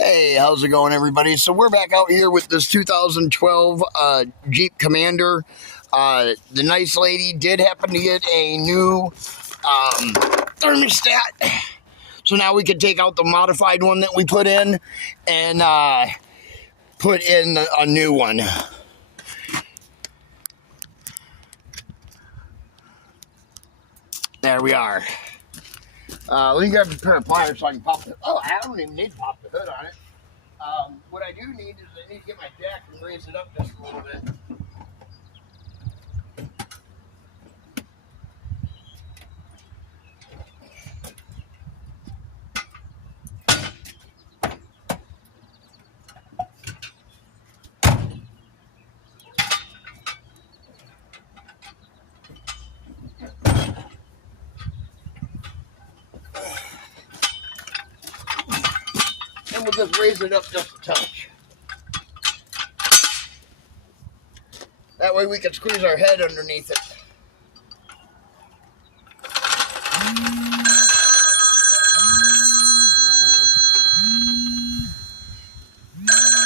Hey, how's it going, everybody? So we're back out here with this 2012 Jeep Commander. The nice lady did happen to get a new thermostat. So now we can take out the modified one that we put in and put in a new one. There we are. Let me grab a pair of pliers so I can pop the... Oh, I don't even need to pop the hood on it. What I do need is I need to get my jack and raise it up just a little bit. And we'll just raise it up just a touch. That way we can squeeze our head underneath it.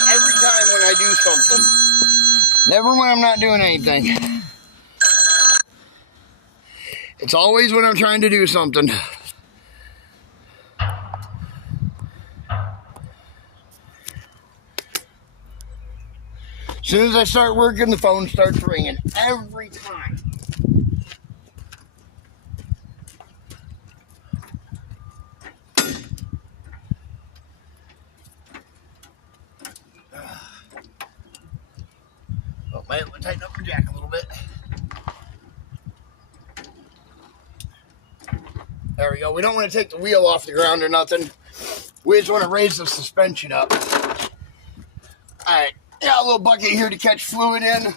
Every time when I do something. Never when I'm not doing anything. It's always when I'm trying to do something. As soon as I start working, the phone starts ringing. Every time. Oh, might have to tighten up the jack a little bit. There we go. We don't want to take the wheel off the ground or nothing. We just want to raise the suspension up. Alright, got a little bucket here to catch fluid in.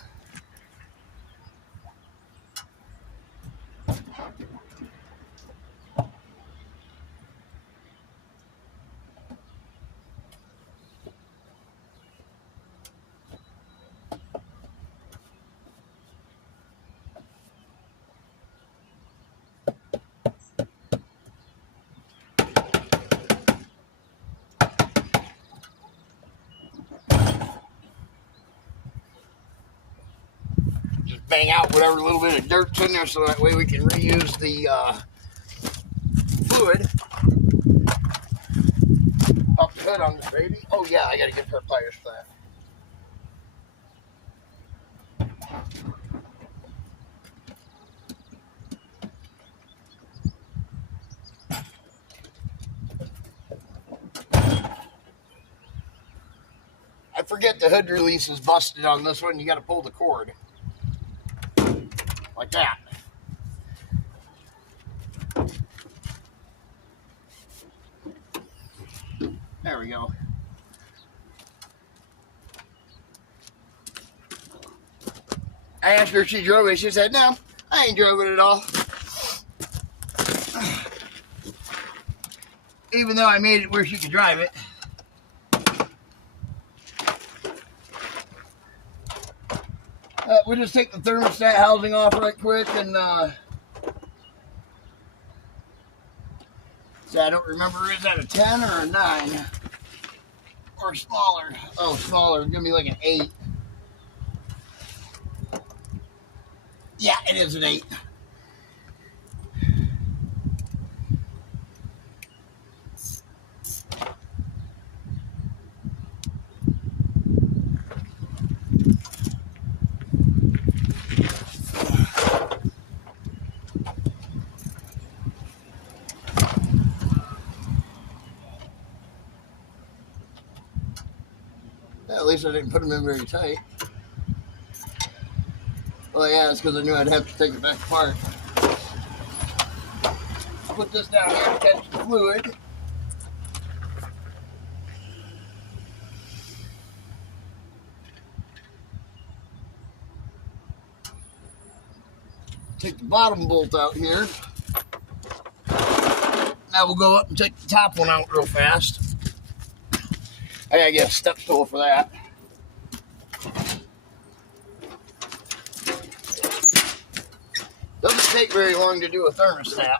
Bang out whatever little bit of dirt's in there so that way we can reuse the fluid. Pop the hood on this baby. Oh yeah, I gotta get a pair of pliers for that. I forget the hood release is busted on this one. You gotta pull the cord. Like that. There we go. I asked her if she drove it. She said, no, I ain't drove it at all. Even though I made it where she could drive it. We'll just take the thermostat housing off right quick and so I don't remember, is that a 10 or a 9 or smaller? Oh, smaller. It's gonna be like an 8. Yeah, it is an 8. At least I didn't put them in very tight. Well, yeah, it's because I knew I'd have to take it back apart. I'll put this down here to catch the fluid. Take the bottom bolt out here. Now we'll go up and take the top one out real fast. I gotta get a step stool for that. Doesn't take very long to do a thermostat.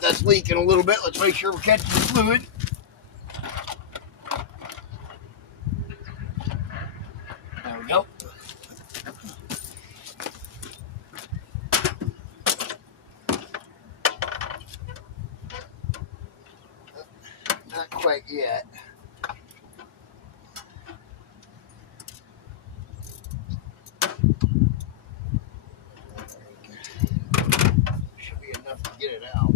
that's leaking a little bit. Let's make sure we're catching the fluid. There we go. Not quite yet. Should be enough to get it out.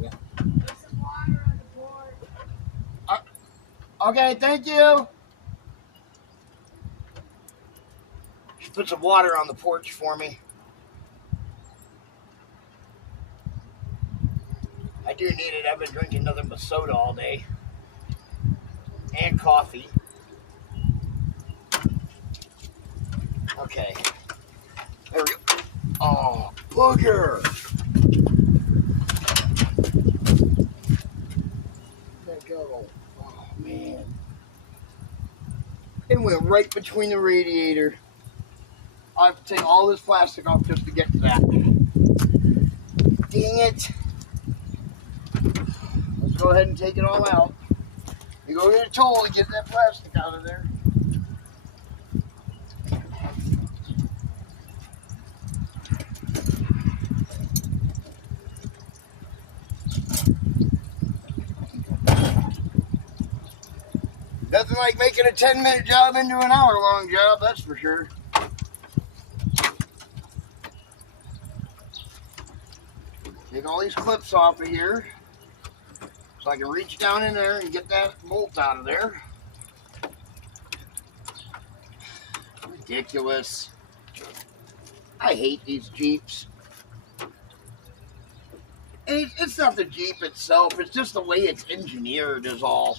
Yeah. There's some water on the board. Okay, thank you. Just put some water on the porch for me. I do need it. I've been drinking nothing but soda all day. And coffee. Okay. There we go. Oh, booger. There we go. Oh, man. It went right between the radiator. I have to take all this plastic off just to get to that. Dang it. Let's go ahead and take it all out. You go get a tool and get that plastic out of there. Nothing like making a 10-minute job into an hour-long job, that's for sure. Take all these clips off of here so I can reach down in there and get that bolt out of there. Ridiculous. I hate these Jeeps. And it's not the Jeep itself, it's just the way it's engineered is all.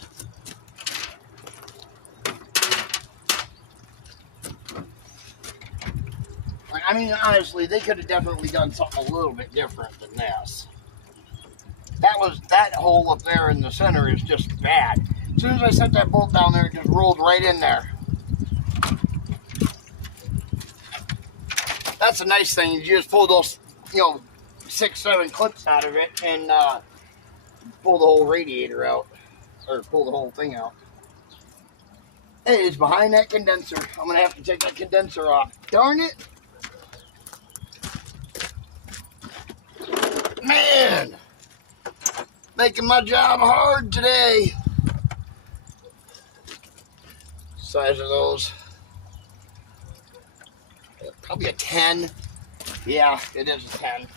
I mean, honestly, they could have definitely done something a little bit different than this. That hole up there in the center is just bad. As soon as I set that bolt down there, it just rolled right in there. That's a nice thing. You just pull those, 6, 7 clips out of it and pull the whole radiator out, or pull the whole thing out. It is behind that condenser. I'm gonna have to take that condenser off. Darn it! Man, making my job hard today. Size of those, probably a 10. Yeah, it is a 10.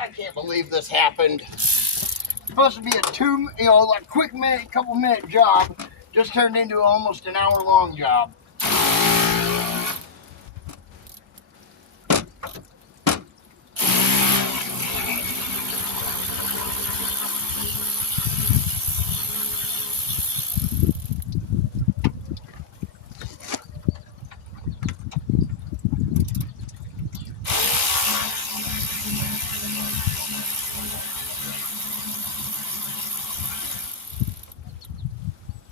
I can't believe this happened. Supposed to be a couple minute job, just turned into almost an hour-long job.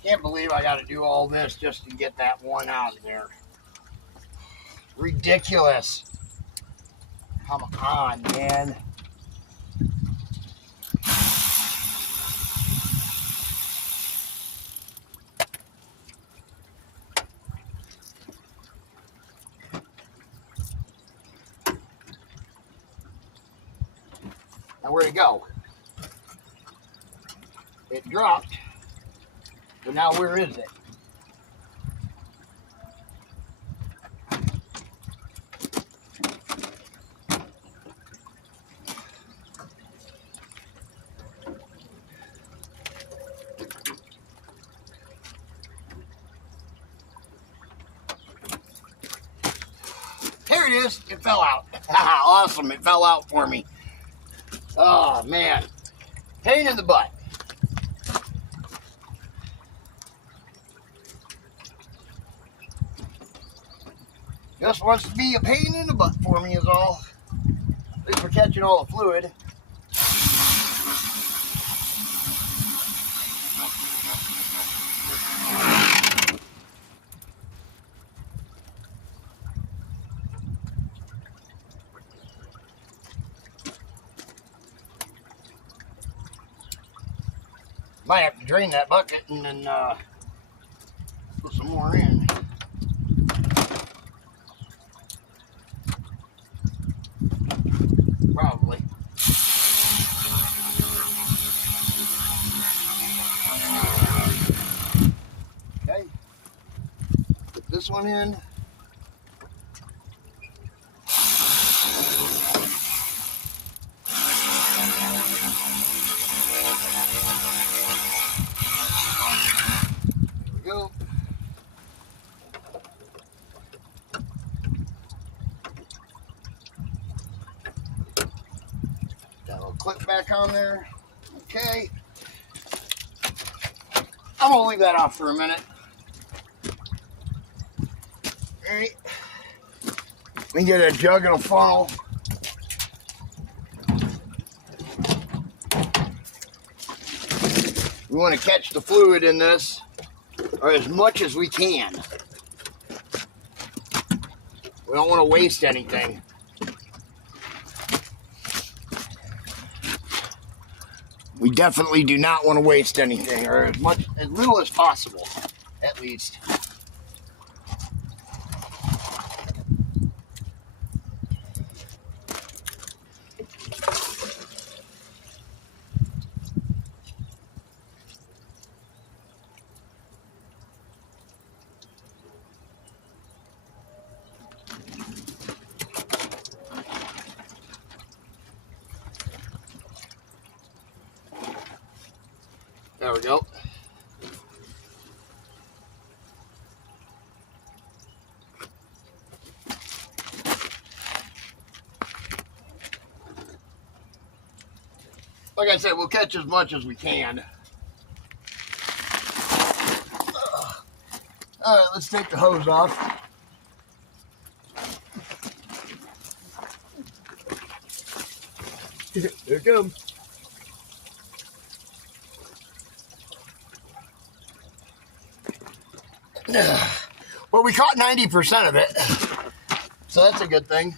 Can't believe I got to do all this just to get that one out of there. Ridiculous. Come on, man. Now where'd it go? It dropped. But now where is it? Here it is. It fell out. Awesome. It fell out for me. Oh, man. Pain in the butt. Just wants to be a pain in the butt for me is all. At least we're catching all the fluid. Might have to drain that bucket and then put some more in. Probably. Okay. Put this one in. There we go. Got a little clip back on there. Okay. I'm gonna leave that off for a minute. Alright. Let me get a jug and a funnel. We want to catch the fluid in this, or as much as we can. We don't want to waste anything. We definitely do not want to waste anything, or as little as possible, at least. There we go. Like I said, we'll catch as much as we can. All right, let's take the hose off. Here it comes. Well, we caught 90% of it, so that's a good thing.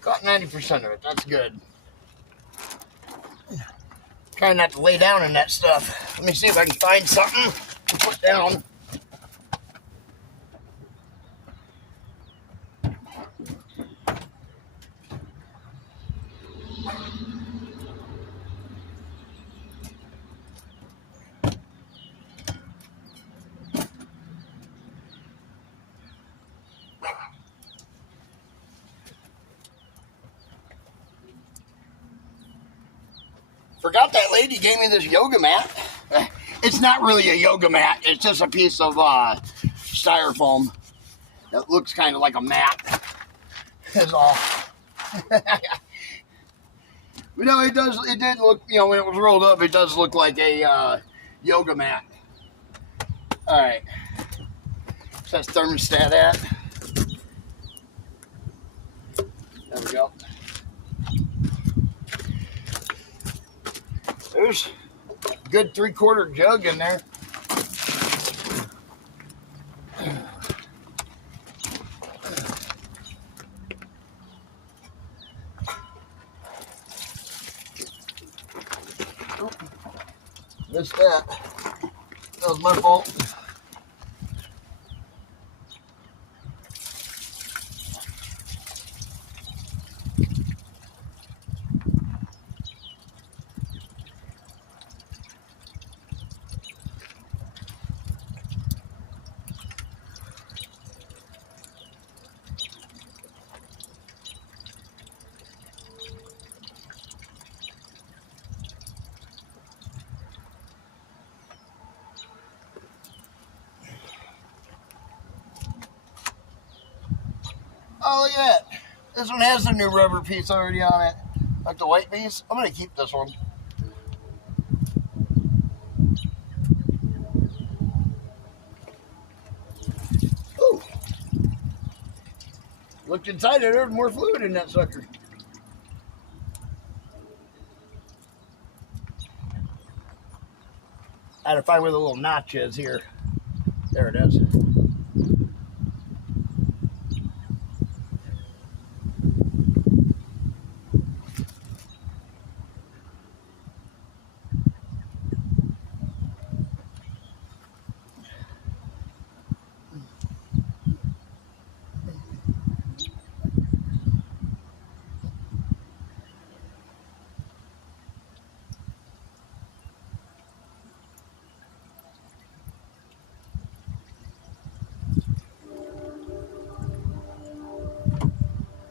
Caught 90% of it, that's good. Trying not to lay down in that stuff. Let me see if I can find something to put down. Forgot that lady gave me this yoga mat. It's not really a yoga mat. It's just a piece of styrofoam that looks kind of like a mat. That's all. But no, it does. It did look. You know, when it was rolled up, it does look like a yoga mat. All right. So that's thermostat at. There we go. There's a good 3/4 jug in there. Oh, missed that. That was my fault. Oh, look at that. This one has the new rubber piece already on it. Like the white piece. I'm going to keep this one. Ooh. Looked inside it, there's more fluid in that sucker. I had to find where the little notch is here. There it is.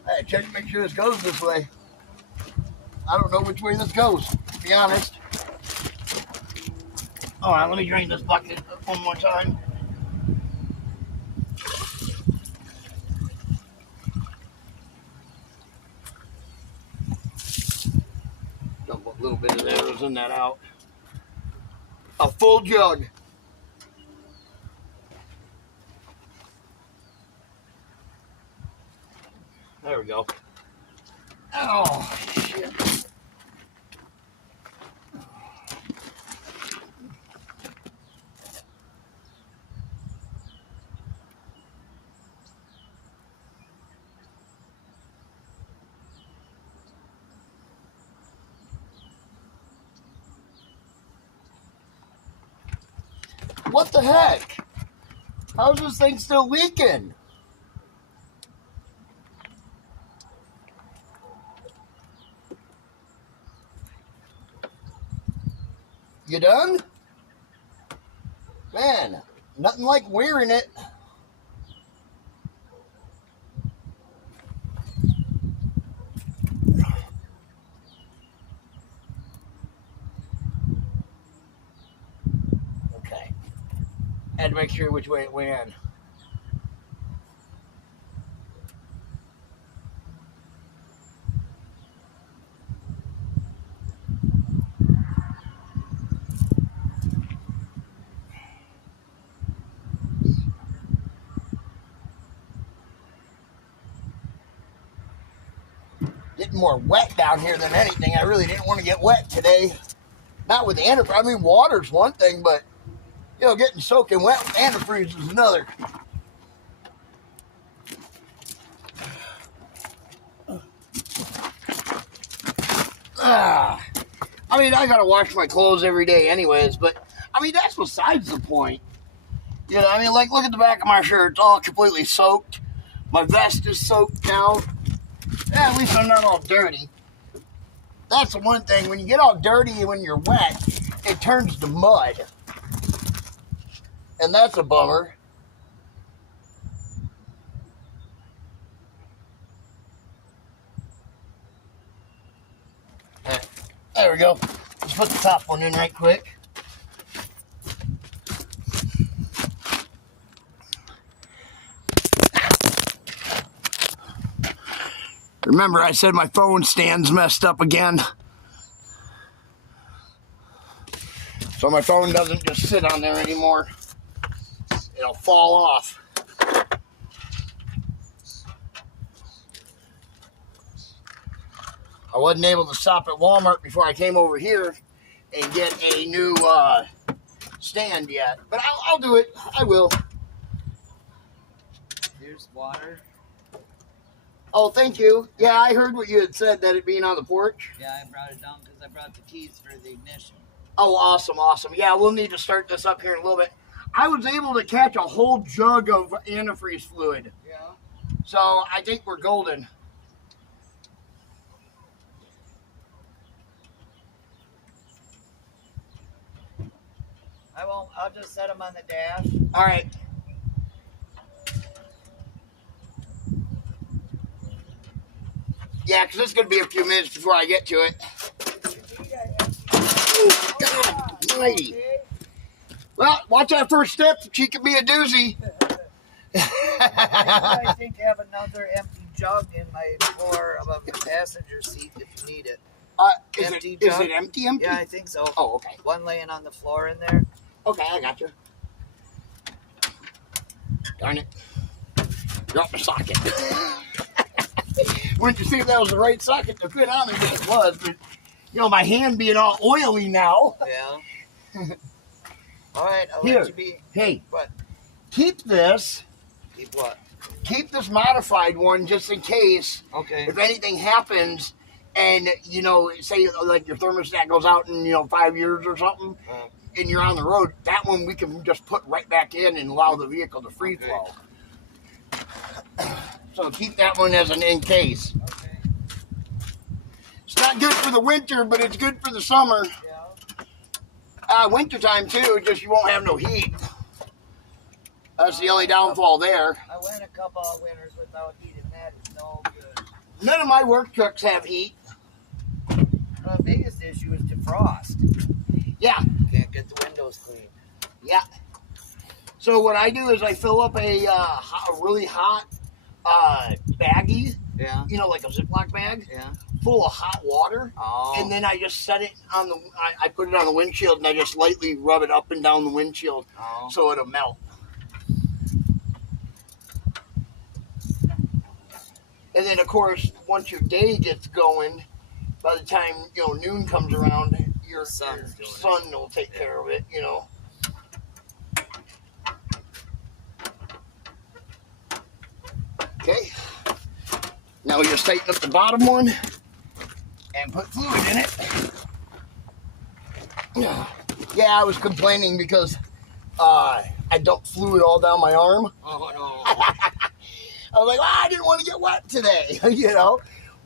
Hey, check to make sure this goes this way. I don't know which way this goes, to be honest. All right, let me drain this bucket one more time. Dump a little bit of that in that out. A full jug. There we go. Oh, shit. What the heck? How's this thing still leaking? You done? Man, nothing like wearing it. Okay. Had to make sure which way it went in. Getting more wet down here than anything. I really didn't want to get wet today. Not with the antifreeze. I mean, water's one thing, but, you know, getting soaking wet with antifreeze is another. I mean, I gotta wash my clothes every day anyways, but, I mean, that's besides the point. You know, I mean, like, look at the back of my shirt. It's all completely soaked. My vest is soaked now. Yeah, at least I'm not all dirty. That's the one thing. When you get all dirty and when you're wet, it turns to mud. And that's a bummer. There we go. Let's put the top one in right quick. Remember, I said my phone stand's messed up again. So my phone doesn't just sit on there anymore. It'll fall off. I wasn't able to stop at Walmart before I came over here and get a new stand yet. But I'll do it. I will. Here's water. Oh, thank you. Yeah, I heard what you had said, that it being on the porch. Yeah, I brought it down because I brought the keys for the ignition. Oh, awesome, awesome. Yeah, we'll need to start this up here in a little bit. I was able to catch a whole jug of antifreeze fluid. Yeah. So I think we're golden. I won't. I'll just set them on the dash. All right. Yeah, because it's going to be a few minutes before I get to it. Oh, God almighty. Well, watch that first step. She could be a doozy. I think I have another empty jug in my floor above the passenger seat if you need it. Is Empty it jug? empty? Yeah, I think so. Oh, okay. One laying on the floor in there. Okay, I got you. Darn it. Drop the socket. Wanted to see if that was the right socket to fit on there, but it was. But, you know, my hand being all oily now. Yeah. All right, I'll Here. let you be. Hey, What? keep this. Keep what? Keep this modified one just in case Okay. if anything happens and, say like your thermostat goes out in, 5 years or something and you're on the road, that one we can just put right back in and allow the vehicle to free flow. So keep that one as an in case. Okay. It's not good for the winter, but it's good for the summer. Yeah. Wintertime too, just you won't have no heat. That's the only downfall there. I went a couple of winters without heat, and that is no good. None of my work trucks have heat. The biggest issue is defrost. Yeah, Can't get the windows clean. yeah. So what I do is I fill up a really hot baggie, Yeah. like a Ziploc bag, Yeah. full of hot water, Oh. and then I just set it on I put it on the windshield, and I just lightly rub it up and down the windshield so it'll melt. And then, of course, once your day gets going, by the time noon comes around, your sun will take care of it. Okay. Now we just tighten up the bottom one and put fluid in it. Yeah, I was complaining because I dumped fluid all down my arm. Oh no. I was like, I didn't want to get wet today.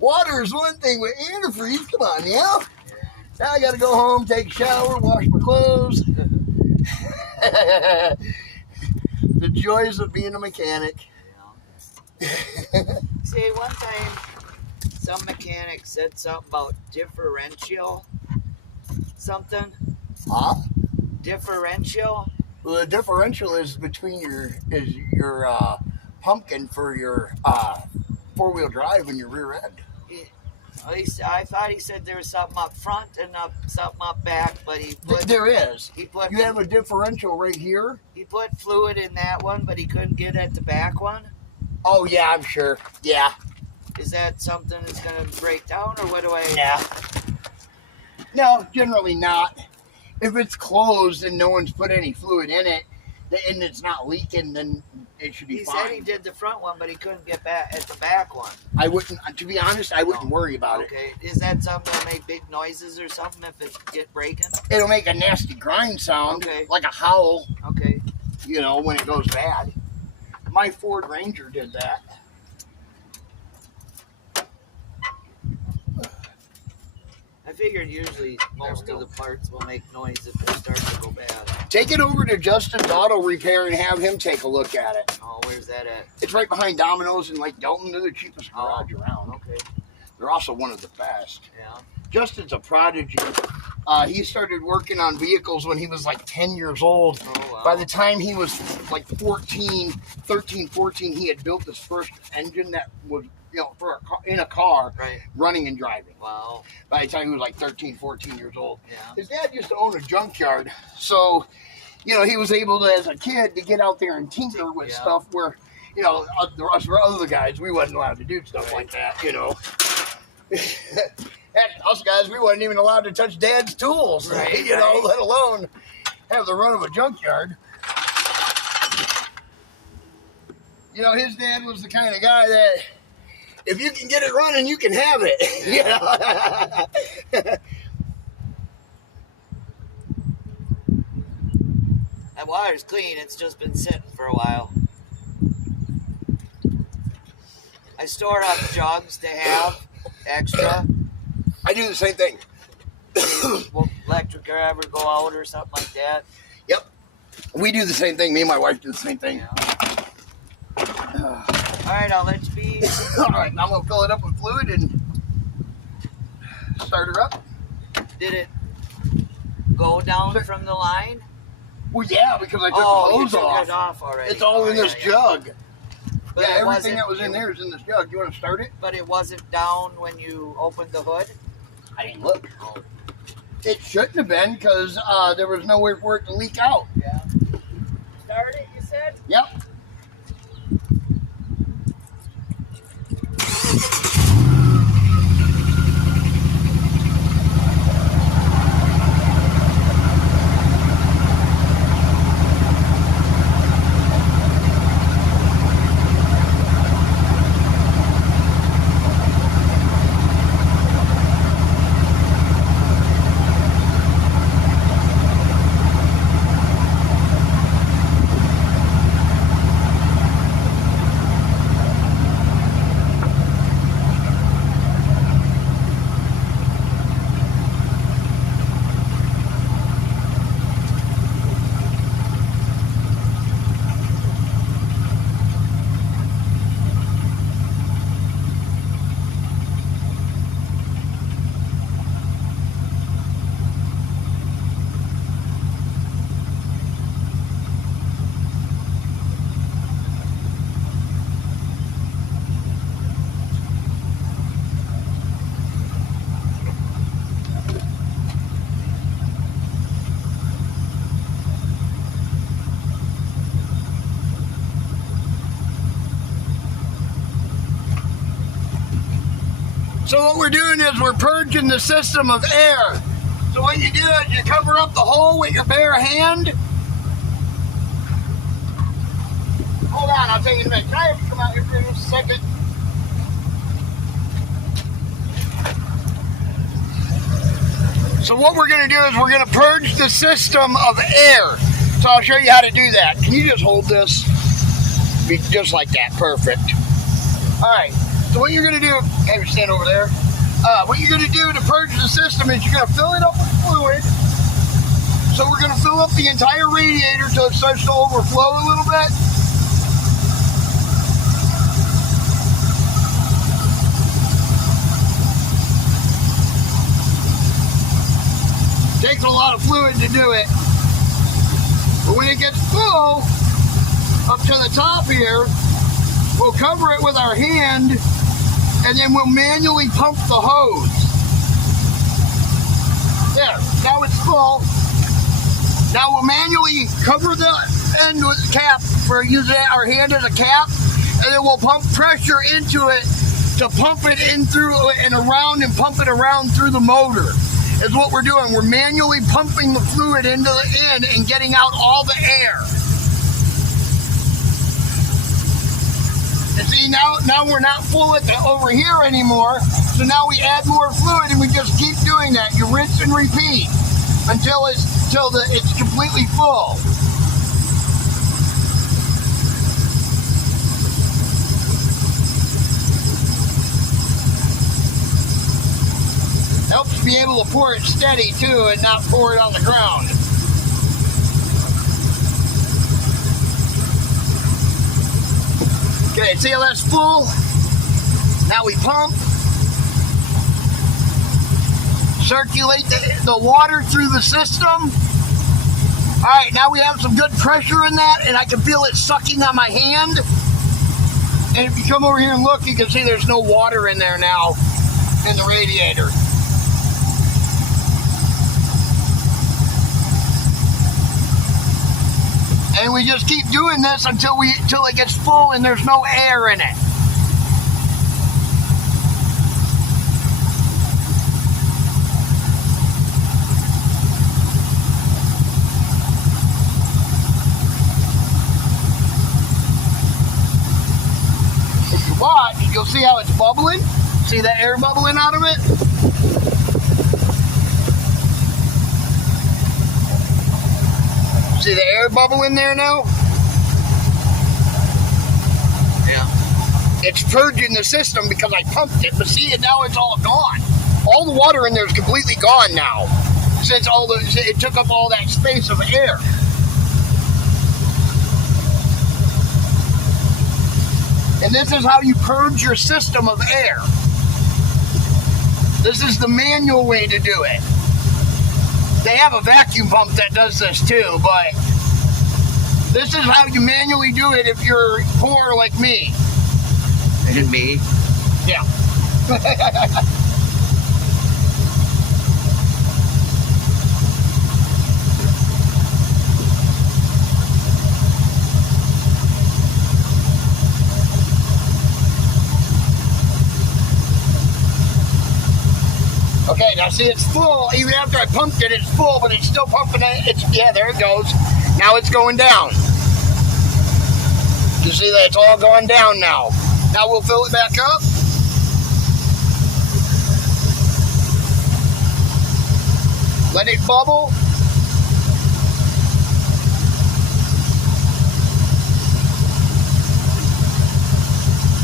Water is one thing, but antifreeze, come on, Now I got to go home, take a shower, wash my clothes. The joys of being a mechanic. See, one time some mechanic said something about differential something. Huh? Differential? Well, the differential is between your pumpkin for your four-wheel drive and your rear end. I thought he said there was something up front and something up back, but There is. You have a differential right here. He put fluid in that one, but he couldn't get at the back one. Oh yeah, I'm sure. Yeah. Is that something that's gonna break down, or what do I? Yeah. No, generally not. If it's closed and no one's put any fluid in it, and it's not leaking, then it should be fine. He said he did the front one, but he couldn't get back at the back one. I wouldn't, to be honest, I wouldn't worry about it. Okay, is that something that'll make big noises or something if it get breaking? It'll make a nasty grind sound, like a howl. Okay. When it goes bad. My Ford Ranger did that. I figured usually most of the parts will make noise if it starts to go bad. Take it over to Justin's Auto Repair and have him take a look at it. Oh, where's that at? It's right behind Domino's in Lake Delton. They're the cheapest garage around. Okay. They're also one of the best. Yeah. Justin's a prodigy. He started working on vehicles when he was like 10 years old. Oh, wow. By the time he was like 13, 14, he had built his first engine that was, for in a car, running and driving. Wow. By the time he was like 13, 14 years old. Yeah. His dad used to own a junkyard. So, he was able to, as a kid, to get out there and tinker with stuff where, the other guys, we wasn't allowed to do stuff like that, Heck, us guys, we wasn't even allowed to touch Dad's tools, let alone have the run of a junkyard. His dad was the kind of guy that if you can get it running, you can have it. That water's clean. It's just been sitting for a while. I store up jugs to have extra. I do the same thing. Will electric ever go out or something like that? Yep. We do the same thing. Me and my wife do the same thing. Yeah. All right, I'll let you be. All right, I'm going to fill it up with fluid and start her up. Did it go down from the line? Well, yeah, because I took the hose you took off. it off already. It's all in this jug. But everything that was in there is in this jug. You want to start it? But it wasn't down when you opened the hood? I didn't look. It shouldn't have been because there was nowhere for it to leak out. Yeah. Start it, you said? Yep. So what we're doing is we're purging the system of air. So what you do is you cover up the hole with your bare hand. Hold on, I'll take you in a minute. Can I have you come out here for just a second? So what we're going to do is we're going to purge the system of air. So I'll show you how to do that. Can you just hold this? Be just like that. Perfect. All right. So what you're going to do, have you stand over there. What you're going to do to purge the system is you're going to fill it up with fluid. So we're going to fill up the entire radiator till it starts to overflow a little bit. Takes a lot of fluid to do it. But when it gets full, up to the top here, we'll cover it with our hand, and then we'll manually pump the hose. There, now it's full. Now we'll manually cover the end with a cap, for using our hand as a cap, and then we'll pump pressure into it to pump it in through and around and pump it around through the motor. Is what we're doing. We're manually pumping the fluid into the end and getting out all the air. And see, now we're not full over here anymore, so now we add more fluid and we just keep doing that. You rinse and repeat until it's completely full. Helps be able to pour it steady too and not pour it on the ground. Okay, see how that's full? Now we pump. Circulate the water through the system. All right, now we have some good pressure in that, and I can feel it sucking on my hand. And if you come over here and look, you can see there's no water in there now in the radiator. And we just keep doing this until it gets full and there's no air in it. If you watch, you'll see how it's bubbling. See that air bubbling out of it? See the air bubble in there now? Yeah. It's purging the system because I pumped it, but see, now it's all gone. All the water in there is completely gone now, since it took up all that space of air. And this is how you purge your system of air. This is the manual way to do it. They have a vacuum pump that does this too, but this is how you manually do it if you're poor like me. And me? Yeah. Okay, now see, it's full. Even after I pumped it, it's full, but it's still pumping it. Yeah, there it goes. Now it's going down. You see that it's all going down now. Now we'll fill it back up. Let it bubble.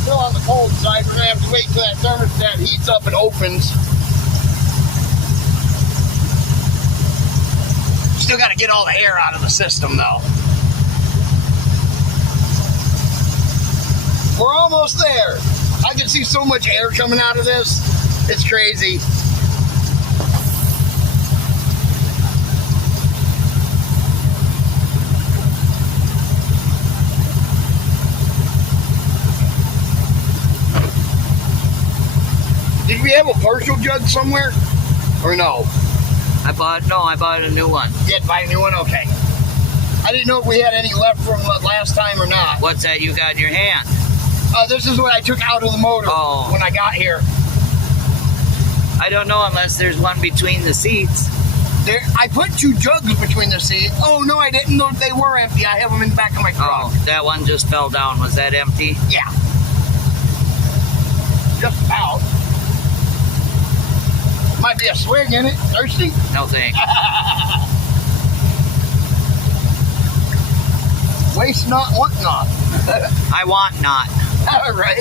Still on the cold side. We're going to have to wait till that thermostat heats up and opens. Still got to get all the air out of the system though. We're almost there. I can see so much air coming out of this. It's crazy. Did we have a partial jug somewhere? Or no? I bought a new one. You had to buy a new one? Okay. I didn't know if we had any left from last time or not. What's that you got in your hand? This is what I took out of the motor when I got here. I don't know unless there's one between the seats. There, I put 2 jugs between the seats. Oh, no, I didn't know they were empty. I have them in the back of my truck. Oh, that one just fell down. Was that empty? Yeah. Just about. Might be a swig in it. Thirsty? No thanks. Waste not, want not. I want not. All right.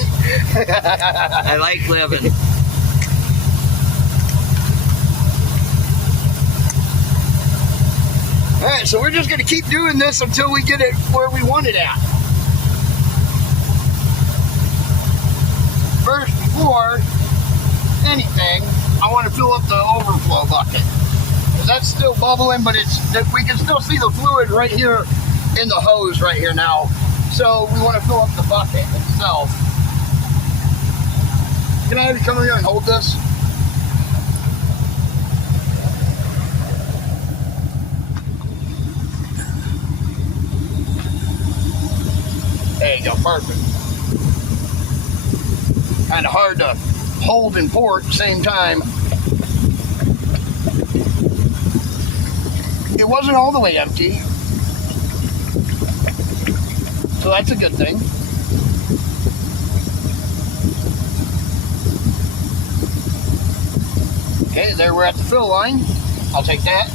I like living. All right, so we're just going to keep doing this until we get it where we want it at. First, before anything, I want to fill up the overflow bucket. Because that's still bubbling, but we can still see the fluid right here in the hose right here now. So we want to fill up the bucket itself. Can I have you come over here and hold this? There you go, perfect. Kind of hard to hold and pour at the same time. It wasn't all the way empty, so that's a good thing. Okay, there we're at the fill line. I'll take that.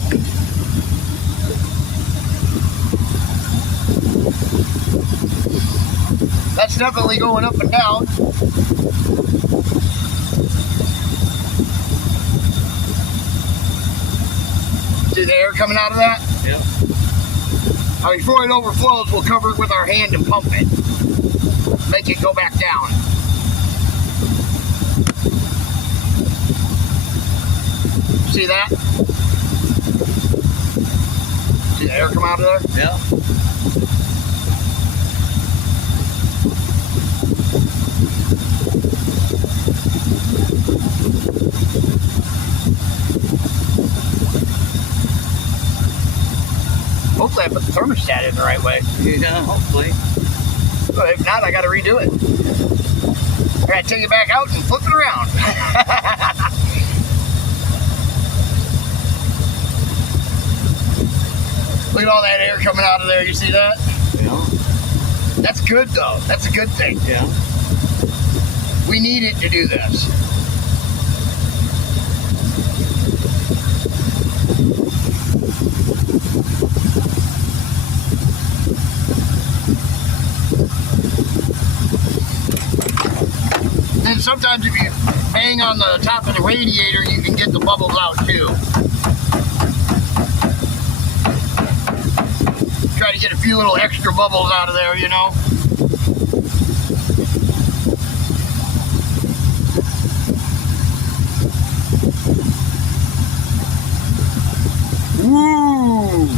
That's definitely going up and down. See the air coming out of that? Yeah. Now, before it overflows, we'll cover it with our hand and pump it. Make it go back down. See that? See the air come out of there? Yeah. Hopefully I put the thermostat in the right way. Yeah, hopefully. But if not, I got to redo it. I got to take it back out and flip it around. Look at all that air coming out of there. You see that? Yeah. That's good, though. That's a good thing. Yeah. We need it to do this. And sometimes if you bang on the top of the radiator, you can get the bubbles out too. Try to get a few little extra bubbles out of there, you know. Woo!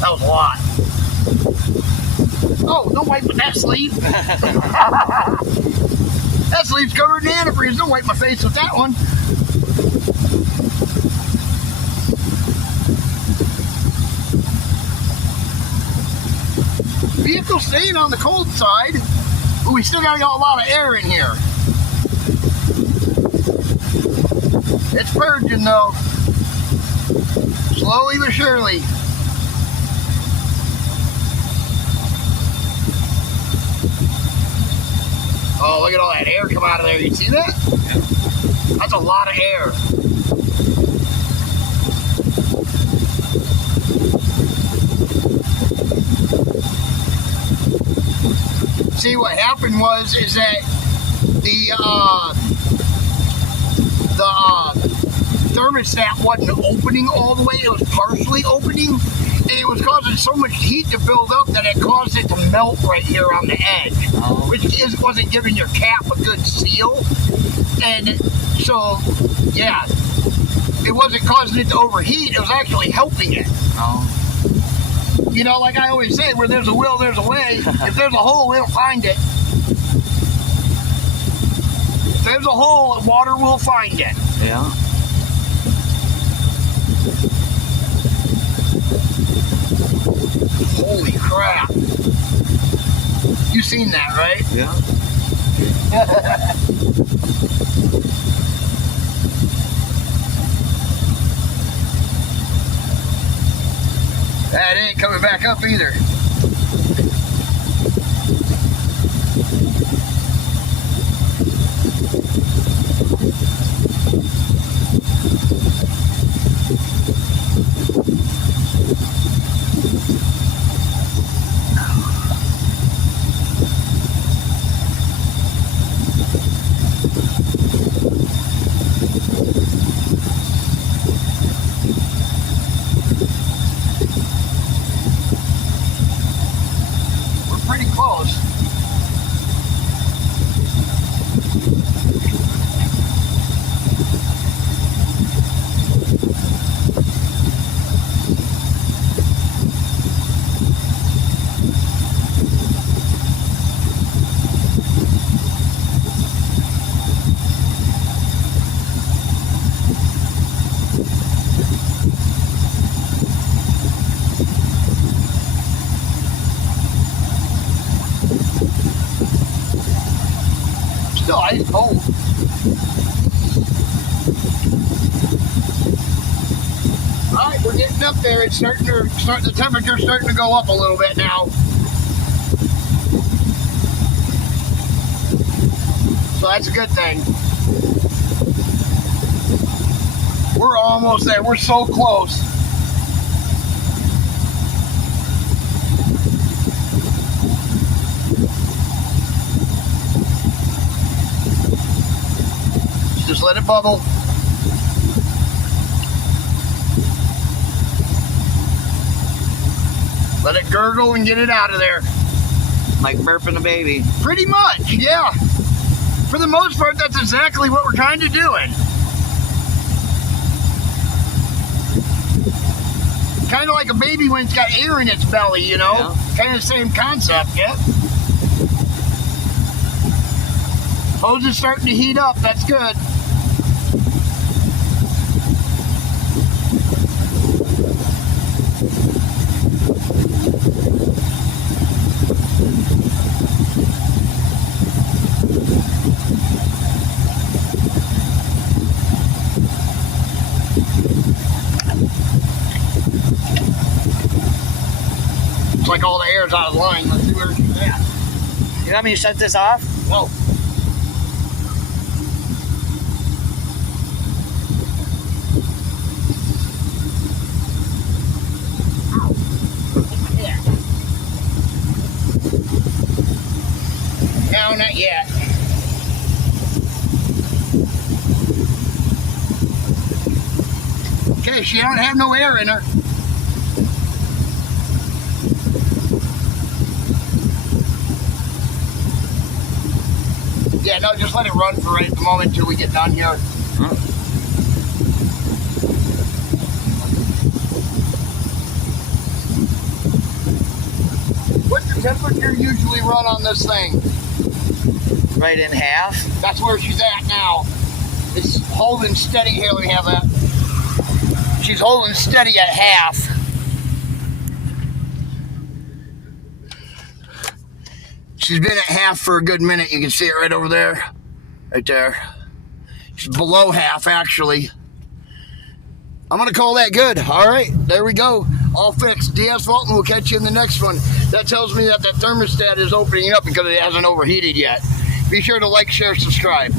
That was a lot. Oh, don't wipe with that sleeve. That sleeve's covered in antifreeze. Don't wipe my face with that one. Vehicle staying on the cold side, but we still got a lot of air in here. It's purging though. Slowly but surely. Oh, look at all that air come out of there. You see that? Yeah. That's a lot of air. See, what happened is that the thermostat wasn't opening all the way. It was partially opening, and it was causing so much heat to build up that it caused it to melt right here on the edge, which wasn't giving your cap a good seal. And so, yeah, it wasn't causing it to overheat. It was actually helping it. You know, like I always say, where there's a will, there's a way. If there's a hole, we'll find it. If there's a hole, water will find it. Yeah. Holy crap. You've seen that, right? Yeah. Yeah, it ain't coming back up either. Pretty close. Still ice cold. All right, we're getting up there. It's the temperature's starting to go up a little bit now. So that's a good thing. We're almost there. We're so close. Just let it bubble. Let it gurgle and get it out of there. Like burping a baby. Pretty much, yeah. For the most part, that's exactly what we're trying to do. Kind of like a baby when it's got air in its belly, you know? Yeah. Kind of the same concept, yeah. Hose is starting to heat up, that's good. It's like all the air's out of line. Let's see where it's at. You want me to shut this off? No. No, not yet. Okay, she don't have no air in her. Yeah, no, just let it run for right at the moment until we get done here. What's the temperature usually run on this thing? Right in half. That's where she's at now. It's holding steady. Here, let me have that. She's holding steady at half. She's been at half for a good minute. You can see it right over there. Right there. She's below half, actually. I'm going to call that good. All right, there we go. All fixed. De-asphalt, and we'll catch you in the next one. That tells me that thermostat is opening up because it hasn't overheated yet. Be sure to like, share, subscribe.